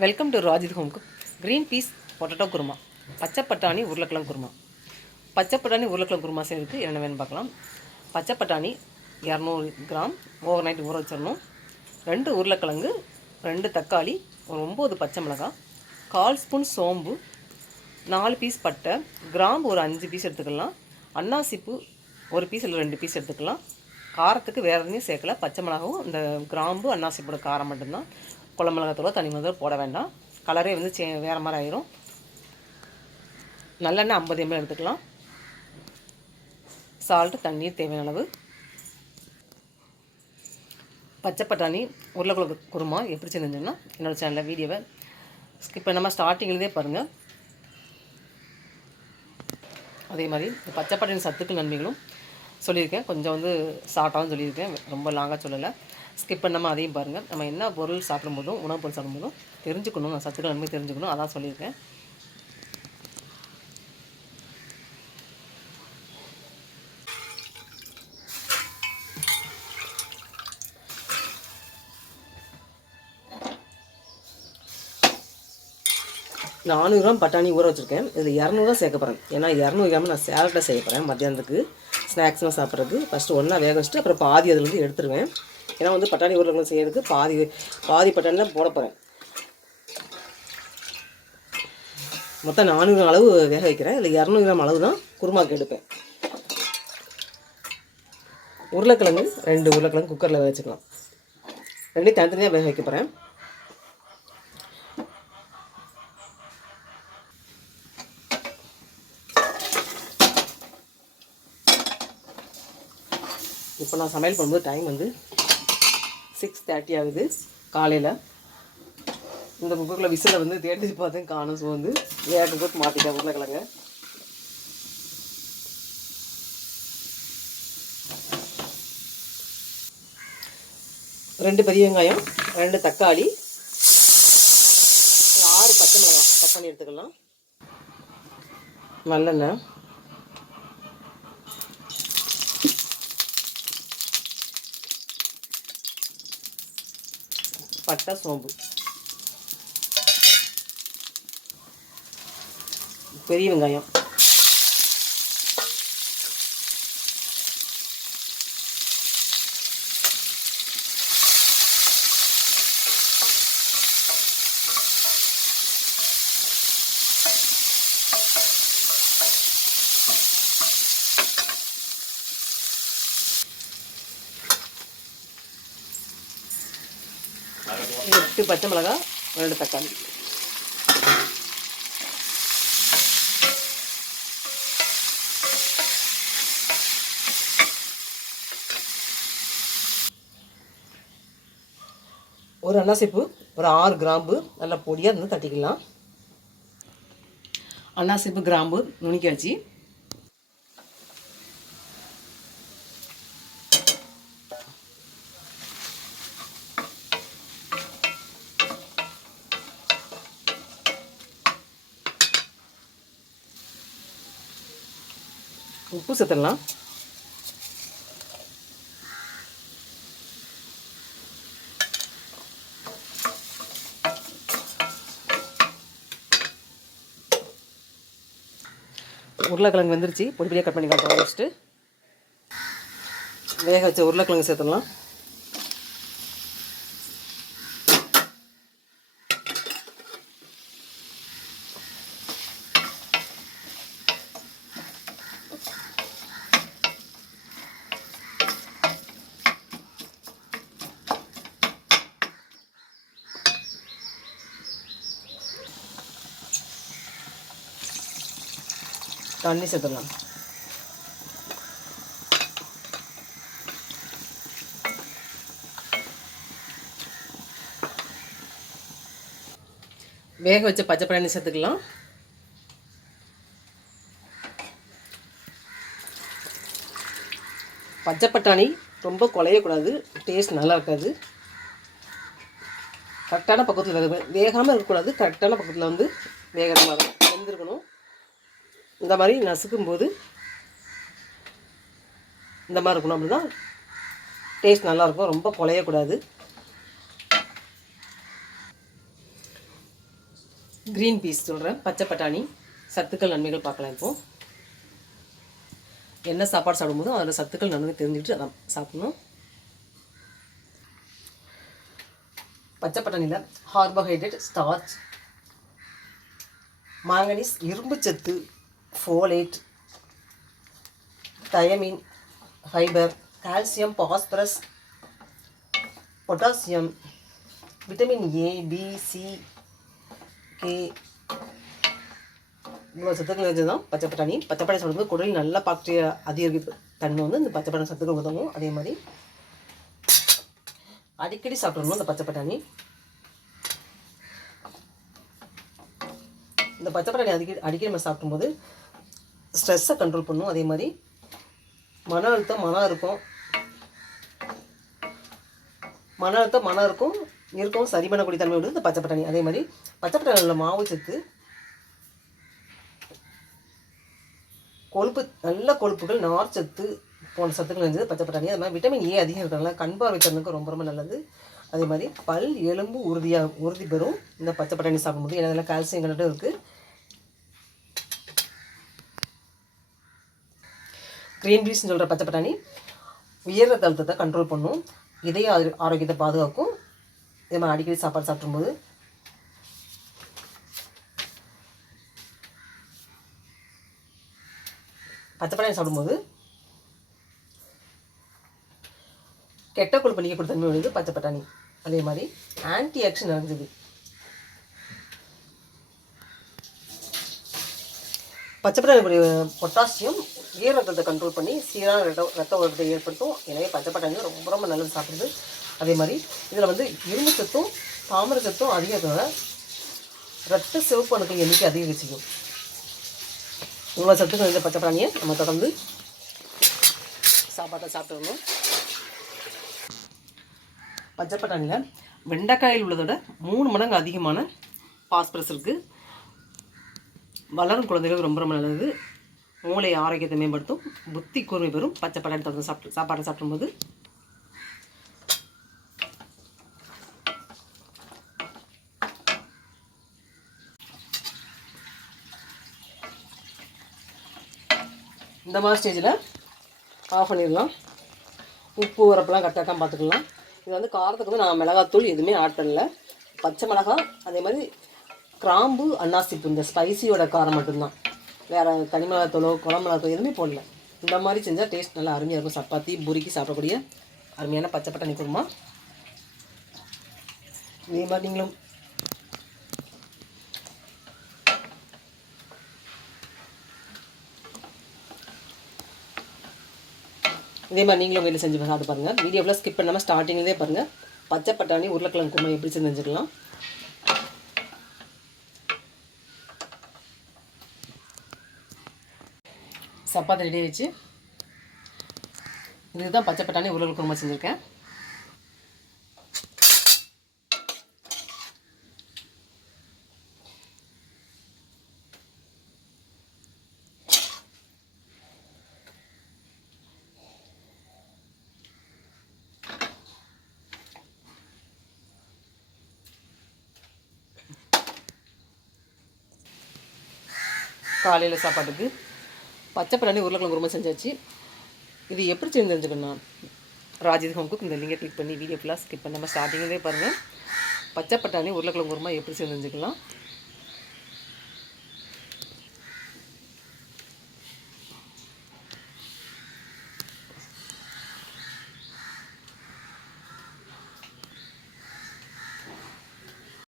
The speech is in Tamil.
Welcome to Rajith home cook green peas potato kurma பச்சை பட்டாணி உருளைக்கிழங்கு குருமா பச்சை பட்டாணி உருளைக்கிழங்கு குருமா செய்யறதுக்கு என்ன வேணும் பார்க்கலாம் பச்சை பட்டாணி இரநூறு கிராம் ஓவர் நைட் ஊற வச்சிடணும். ரெண்டு உருளைக்கிழங்கு ரெண்டு தக்காளி ஒரு ஒம்பது பச்சை மிளகாய் கால் ஸ்பூன் சோம்பு நாலு பீஸ் பட்டை கிராம்பு ஒரு அஞ்சு பீஸ் எடுத்துக்கலாம். அன்னாசிப்பு ஒரு பீஸ் இல்லை ரெண்டு பீஸ் எடுத்துக்கலாம். காரத்துக்கு வேறு எதுவும் சேர்க்கல. பச்சை மிளகாவும் இந்த கிராம்பு அன்னாசிப்போட காரம் மட்டும்தான். குழம்பு மிளகாத்தூளோ தனி மிளகாய் போட வேண்டாம். கலரே வந்து சே வேறு மாதிரி ஆயிரும். நல்லெண்ணெய் ஐம்பது எம்எல் எடுத்துக்கலாம். சால்ட்டு தண்ணீர் தேவையான அளவு. பச்சை பட்டாணி உருளைக்கிழங்கு குருமா எப்படி செஞ்சுன்னா என்னோடய சேனலில் வீடியோவை ஸ்கிப் பண்ணாமல் ஸ்டார்டிங்லேருந்தே பாருங்கள் அதே மாதிரி இந்த பச்சை பட்டாணி சத்துக்கள் நன்மைகளும் சொல்லியிருக்கேன். கொஞ்சம் வந்து ஷார்ட்டாகவும் சொல்லியிருக்கேன். ரொம்ப லாங்காக சொல்லலை. ஸ்கிப் பண்ணாமல் அதையும் பாருங்கள் நம்ம என்ன பொருள் சாப்பிடும்போதும் உணவு பொருள் சாப்பிடும்போதும் தெரிஞ்சுக்கணும் நான் சத்துக்கள் நன்மை தெரிஞ்சுக்கணும். அதான் சொல்லியிருக்கேன். நானூறு கிராம் பட்டாணி ஊற வச்சுருக்கேன். இதில் இரநூறுவா சேர்க்க போகிறேன் ஏன்னா இரநூறு கிராம் நான் சேலட்டில் செய்ய போகிறேன் மத்தியானத்துக்கு. ஸ்நாக்ஸ்லாம் சாப்பிட்றதுக்கு ஃபஸ்ட்டு ஒன்றா வேக வச்சுட்டு அப்புறம் பாதி அதுலேருந்து எடுத்துருவேன். ஏன்னா வந்து பட்டாணி உருளைக்கிழங்கு செய்யறதுக்கு பாதி பாதி பட்டாணி தான் போட போகிறேன் மொத்தம் நானூறு கிராம் அளவு வேக வைக்கிறேன். இல்லை இரநூறு கிராம் அளவு தான் குருமாக்கு எடுப்பேன். உருளைக்கிழங்கு ரெண்டு உருளைக்கிழங்கு குக்கரில் வேக வச்சுக்கலாம். ரெண்டையும் தனித்தனியாக வேக வைக்க போகிறேன் இப்போ நான் சமையல் பண்ணும்போது டைம் வந்து சிக்ஸ் தேர்ட்டி ஆகுது காலையில். இந்த குக்கரில் விசில் வந்து தேடி பார்த்தேன் காணும். ஸோ வந்து வேறு குக்கர் மாற்றிட்டேன் உருளைக்கிழங்க. ரெண்டு பெரிய வெங்காயம் ரெண்டு தக்காளி ஆறு பச்சை மிளகாய். கட் பண்ணி எடுத்துக்கலாம். நல்லெண்ணெய். பட்டை சோம்பு. பெரிய வெங்காயம். எட்டு பச்சை மிளகாய் ரெண்டு தக்காளி. ஒரு அன்னாசிப்பு ஒரு ஆறு கிராம்பு நல்லா பொடியாக இருந்து தட்டிக்கலாம். அன்னாசிப்பு கிராம்பு நுணுக்கியாச்சு உப்பு சேர்த்துடலாம். உருளைக்கிழங்கு வந்துருச்சு. பொடி பொடியாக கட் பண்ணி காட்டுறோம் ஃபஸ்ட்டு வேக வச்ச உருளைக்கிழங்கு சேர்த்துடலாம். தண்ணி சேர்த்துடலாம். வேக வச்ச பச்சை பட்டாணி சேர்த்துக்கலாம். பச்சை பட்டாணி ரொம்ப குலையக்கூடாது டேஸ்ட் நல்லா இருக்காது. கரெக்டான பக்கத்தில் வேகாமல் இருக்கக்கூடாது கரெக்டான பக்கத்தில் வந்து வேகிற மாதிரி வெந்திருக்கணும். இந்த மாதிரி நசுக்கும்போது இந்த மாதிரி இருக்கணும் அப்படின்னா டேஸ்ட் நல்லாயிருக்கும் ரொம்ப குலையக்கூடாது. க்ரீன் பீஸ் சொல்கிறேன் பச்சை பட்டாணி சத்துக்கள் நன்மைகள் பார்க்கலாம் இப்போ. என்ன சாப்பாடு சாப்பிடும்போதும் அதில் சத்துக்கள் நன்மை தெரிஞ்சுக்கிட்டு அதை சாப்பிடணும். பச்சை பட்டாணியில் கார்போஹைட்ரேட் ஸ்டார்ச் மாங்கனீஸ் இரும்புச்சத்து folate thiamine fibre calcium phosphorus potassium vitamin A B C K இவ்வளோ சத்துக்கள் வச்சு தான் பச்சை பட்டாணி பச்சை பட்டாணி சாப்பிடும்போது குடலில் நல்ல பாக்டீரியா அதிகரிப்பு. தன்மை வந்து இந்த பச்சை பட்டாணி சத்துக்கள் உதவும். அதே மாதிரி அடிக்கடி சாப்பிடணும் இந்த பச்சை பட்டாணி. இந்த பச்சை பட்டாணி அடிக்கடி அடிக்கடி நம்ம சாப்பிடும்போது ஸ்ட்ரெஸ்ஸை கண்ட்ரோல் பண்ணும். அதே மாதிரி மன அழுத்தம் மனம் இருக்கும் மன அழுத்தம் மனம் இருக்கும் இருக்கும் சரி பண்ணக்கூடிய தன்மை உண்டு இந்த பச்சை பட்டாணி அதே மாதிரி பச்சை பட்டாணியில் மாவு சத்து கொழுப்பு நல்ல கொழுப்புகள் நார்ச்சத்து போன்ற சத்துக்கள் இருந்தது பச்சை பட்டாணி அது மாதிரி விட்டமின் ஏ அதிகம் இருக்கிறதுனால கண் பார்வை திறனுக்கு ரொம்ப ரொம்ப நல்லது. அதே மாதிரி பல் எலும்பு உறுதியாக உறுதி பெறும். இந்த பச்சை பட்டாணி சாப்பிடும்போது ஏன்னா அதில் கால்சியம் கண்டிப்பாக இருக்குது க்ரீன் பீஸ்னு சொல்கிற பச்சை பட்டாணி உயர் தளத்தை கண்ட்ரோல் பண்ணும். இதய ஆரோ- ஆரோக்கியத்தை பாதுகாக்கும். இதே மாதிரி அடிக்கடி சாப்பாடு சாப்பிடும்போது. பச்சை பட்டாணி சாப்பிடும்போது கெட்ட கொழுப்பு நீக்கக்கூடிய தன்மை உள்ளது பச்சை பட்டாணி. அதே மாதிரி ஆன்டி ஆக்ஷன் நடந்தது பச்சை பட்டாணி பொட்டாசியம் ஈர ரத்தத்தை கண்ட்ரோல் பண்ணி சீரான ரத்த ரத்த ஓட்டத்தை ஏற்படுத்தும். எனவே பச்சைப்பட்டாணி ரொம்ப ரொம்ப நல்லது சாப்பிடுது அதே மாதிரி இதில் வந்து இரும்பு சத்தும் தாமிர சத்தும் அதிகத்தோட ரத்த சிவப்பு அணுக்கள் எண்ணிக்கை அதிகரிச்சிக்கும். இவ்வளோ சத்துக்கள் இந்த பச்சைப்பட்டாணியை நம்ம தொடர்ந்து சாப்பாட்டை சாப்பிட்டுக்கணும் பச்சை பட்டாணியில் வெண்டைக்காயில் உள்ளதோட மூணு மடங்கு அதிகமான பாஸ்பரஸ் இருக்குது வளரும் குழந்தைகளுக்கு ரொம்ப ரொம்ப நல்லது. மூளை ஆரோக்கியத்தை மேம்படுத்தும். புத்தி கூர்மை பெறும். பச்சை பட்டாணி தொடர்ந்து சாப்பிட்டு சாப்பாடை சாப்பிடும்போது. இந்த மாதிரி ஸ்டேஜில் ஆஃப் பண்ணிடலாம். உப்பு உரப்பெல்லாம் கரெக்டாக பார்த்துக்கலாம். இது வந்து காரத்துக்கு வந்து நான் மிளகாத்தூள் எதுவுமே ஆட் பண்ணல. பச்சை மிளகாய் அதே மாதிரி கிராம்பு அன்னாசிப்பு. இந்த ஸ்பைசியோட காரம் மட்டும்தான். வேறு தனி மிளகாத்தூளோ எதுவுமே போடல. இந்த மாதிரி செஞ்சால் டேஸ்ட் நல்லா அருமையாக இருக்கும். சப்பாத்தி பூரிக்கு சாப்பிடக்கூடிய அருமையான பச்சை பட்டாணி குருமா. இதே மாதிரி நீங்களும் இதே மாதிரி நீங்களும் வீட்டில் செஞ்சு சாப்பிட்டு பாருங்கள் வீடியோவில் ஸ்கிப் பண்ணாமல் ஸ்டார்டிங்லேயே பாருங்கள் பச்சை பட்டாணி உருளைக்கிழங்கு குருமா எப்படி செஞ்சு செஞ்சுக்கலாம். சப்பாத்தி ரெடி வச்சு இதுதான் பச்சை பட்டாணி உருளைக்கிழங்கு குருமா செஞ்சுருக்கேன். காலையில் சாப்பாட்டுக்கு பச்சை பிராணி உருளைக்கிழங்கு குருமா செஞ்சாச்சு. இது எப்படி செஞ்சு தெரிஞ்சுக்கணும் ராஜித் ஹோம் குக் இந்த லிங்கை கிளிக் பண்ணி வீடியோ ஃபுல்லாக ஸ்கிப் பண்ணாமல் ஸ்டார்டிங்லேயே பாருங்கள் பச்சை பட்டாணி உருளைக்கிழங்கு குருமா எப்படி செஞ்சு தெரிஞ்சுக்கலாம்